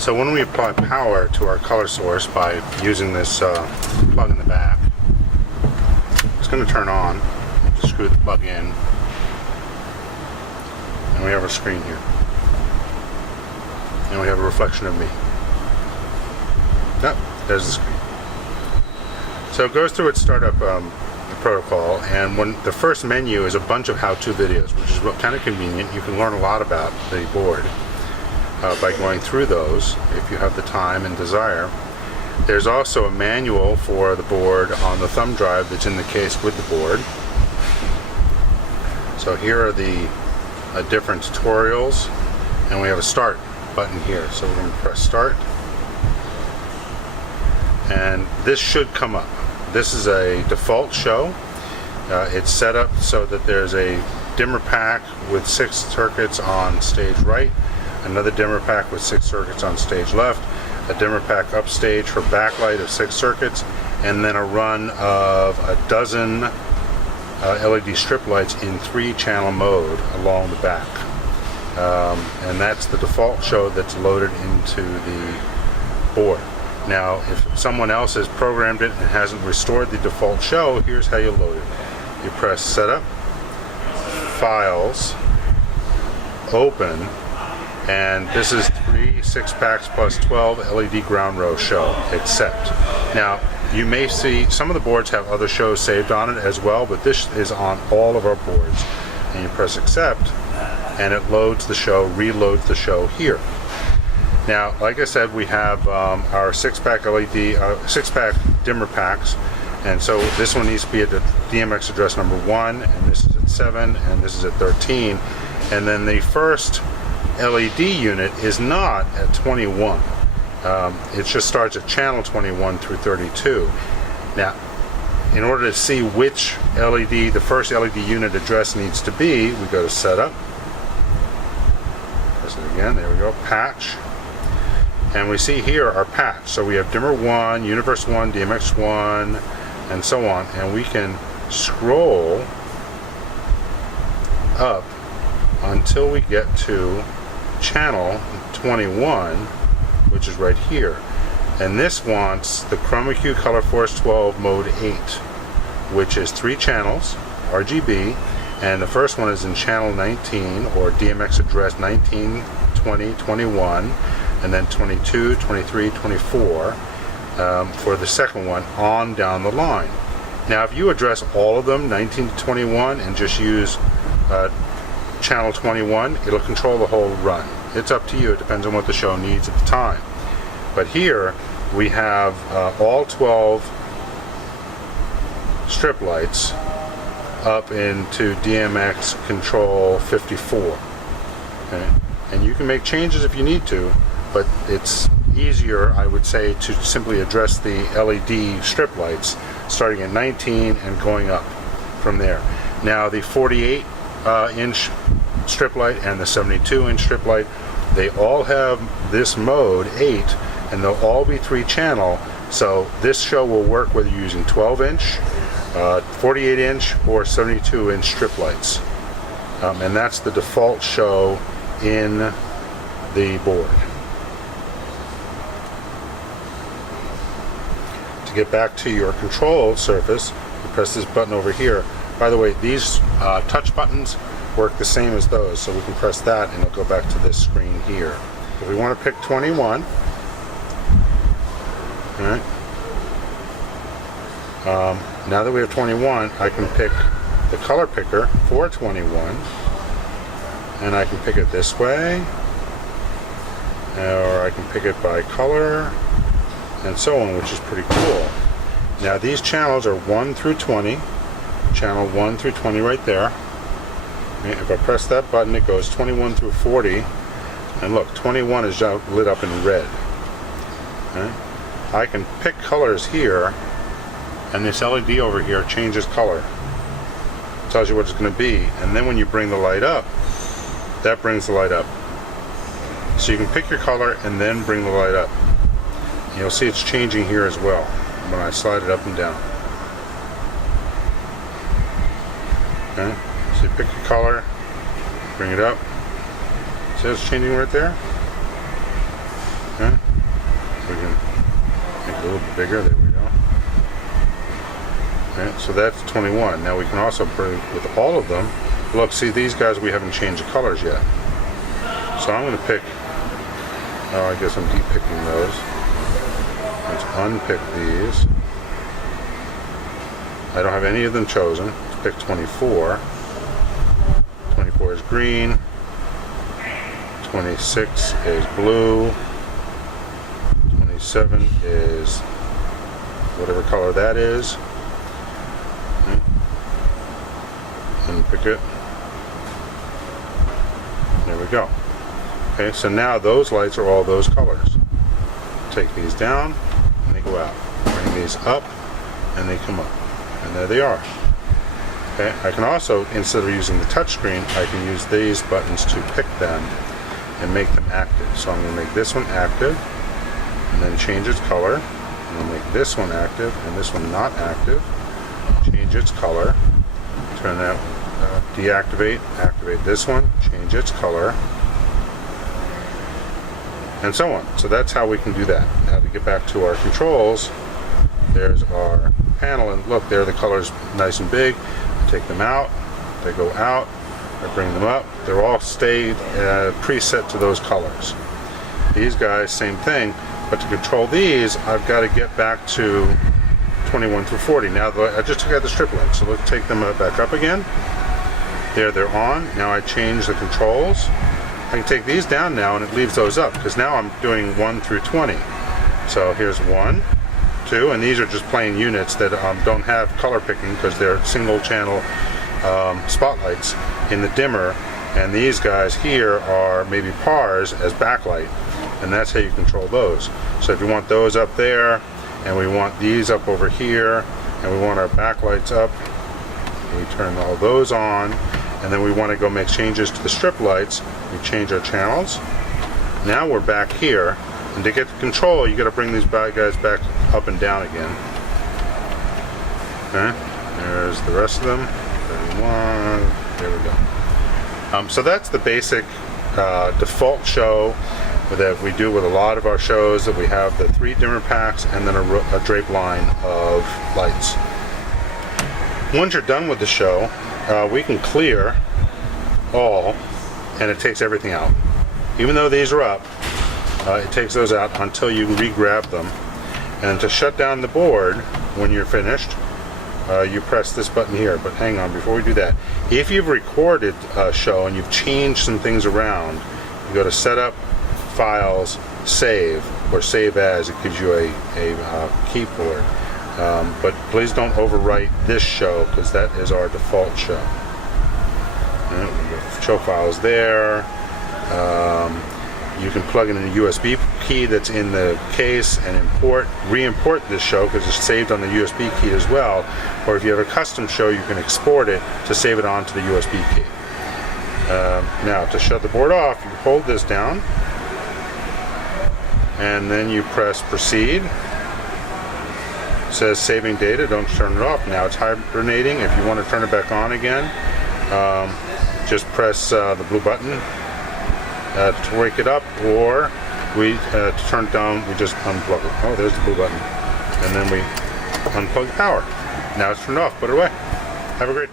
So when we apply power to our color source by using this plug in the back, it's going to turn on. Just screw the plug in, and we have our screen here, and we have a reflection of me. Yep, there's the screen. So it goes through its startup protocol, and when the first menu is a bunch of how-to videos, which is kind of convenient. You can learn a lot about the board by going through those if you have the time and desire. There's also a manual for the board on the thumb drive that's in the case with the board. So here are the different tutorials, and we have a start button here. So we're going to press start, and this should come up. This is a default show. It's set up so that there's a dimmer pack with 6 circuits on stage right, another dimmer pack with 6 circuits on stage left, a dimmer pack upstage for backlight of 6 circuits, and then a run of a dozen LED strip lights in 3-channel mode along the back. And that's the default show that's loaded into the board. Now, if someone else has programmed it and hasn't restored the default show, here's how you load it. You press Setup, Files, Open, and this is 3 6-packs plus 12 LED ground row show, accept. Now, you may see some of the boards have other shows saved on it as well, but this is on all of our boards. And you press Accept, and it loads the show, reloads the show here. Now, like I said, we have our 6-pack LED, 6-pack dimmer packs, and so this one needs to be at the DMX address number 1, and this is at 7, and this is at 13, and then the first LED unit is not at 21. It just starts at channel 21 through 32. Now, in order to see which LED, the first LED unit address needs to be, we go to Setup, press it again, there we go, Patch. And we see here our patch. So we have dimmer 1, universe 1, DMX 1, and so on. And we can scroll up until we get to channel 21, which is right here. And this wants the Chroma Key ColorSource 12 mode 8, which is 3 channels, RGB, and the first one is in channel 19, or DMX address 19, 20, 21, and then 22, 23, 24 for the second one on down the line. Now, if you address all of them, 19 to 21, and just use channel 21, it'll control the whole run. It's up to you. It depends on what the show needs at the time. But here we have all 12 strip lights up into DMX control 54. Okay? And you can make changes if you need to, but it's easier, I would say, to simply address the LED strip lights starting at 19 and going up from there. Now, the 48-inch strip light and the 72-inch strip light, they all have this mode 8, and they'll all be 3-channel. So this show will work whether you're using 12-inch, 48-inch, or 72-inch strip lights. And that's the default show in the board. To get back to your control surface, you press this button over here. By the way, these touch buttons work the same as those, so we can press that and it'll go back to this screen here. If we want to pick 21, all right. Now that we have 21, I can pick the color picker for 21, and I can pick it this way, or I can pick it by color, and so on, which is pretty cool. Now, these channels are 1 through 20, channel 1 through 20 right there. And if I press that button, it goes 21 through 40, and look, 21 is lit up in red. Okay? I can pick colors here, and this LED over here changes color. Tells you what it's going to be, and then when you bring the light up, that brings the light up. So you can pick your color and then bring the light up. You'll see it's changing here as well when I slide it up and down. Okay, so you pick your color, bring it up. See how it's changing right there? Okay. We can make it a little bit bigger. There we go. Okay, so that's 21. Now we can also put with all of them. Look, see these guys, we haven't changed the colors yet. So I'm going to pick, oh, I guess I'm de-picking those. Let's unpick these. I don't have any of them chosen. Let's pick 24. 24 is green. 26 is blue. 27 is whatever color that is. Unpick it. There we go. Okay, so now those lights are all those colors. Take these down and they go out. Bring these up and they come up. And there they are. Okay, I can also, instead of using the touch screen, I can use these buttons to pick them and make them active. So I'm going to make this one active and then change its color. I'm going to make this one active and this one not active. Change its color. Turn that, deactivate, activate this one, change its color, and so on. So that's how we can do that. Now to get back to our controls, there's our panel, and look, there the colors nice and big. I take them out, they go out, I bring them up, they're all stayed preset to those colors. These guys, same thing, but to control these, I've got to get back to 21 through 40. Now I just took out the strip light, so let's take them back up again. There they're on. Now I change the controls. I can take these down now and it leaves those up because now I'm doing 1 through 20. So here's 1, 2, and these are just plain units that don't have color picking because they're single channel spotlights in the dimmer, and these guys here are maybe pars as backlight, and that's how you control those. So if you want those up there, and we want these up over here, and we want our backlights up, we turn all those on, and then we want to go make changes to the strip lights. We change our channels. Now we're back here, and to get the control, you got to bring these bad guys back up and down again. Okay, there's the rest of them. 31. There we go. So that's the basic default show that we do with a lot of our shows, that we have the 3 dimmer packs and then a drape line of lights. Once you're done with the show, we can clear all, and it takes everything out. Even though these are up, it takes those out until you re-grab them. And to shut down the board when you're finished, you press this button here. But hang on, before we do that, if you've recorded a show and you've changed some things around, you go to Setup, Files, Save, or Save As. It gives you a keyboard. But please don't overwrite this show because that is our default show. Show files there. You can plug in a USB key that's in the case and re-import this show because it's saved on the USB key as well. Or if you have a custom show, you can export it to save it onto the USB key. Now to shut the board off, you hold this down and then you press proceed. It says saving data, don't turn it off. Now it's hibernating. If you want to turn it back on again, just press the blue button to wake it up, or to turn it down, we just unplug it. Oh, there's the blue button. And then we unplug the power. Now it's turned off, put it away. Have a great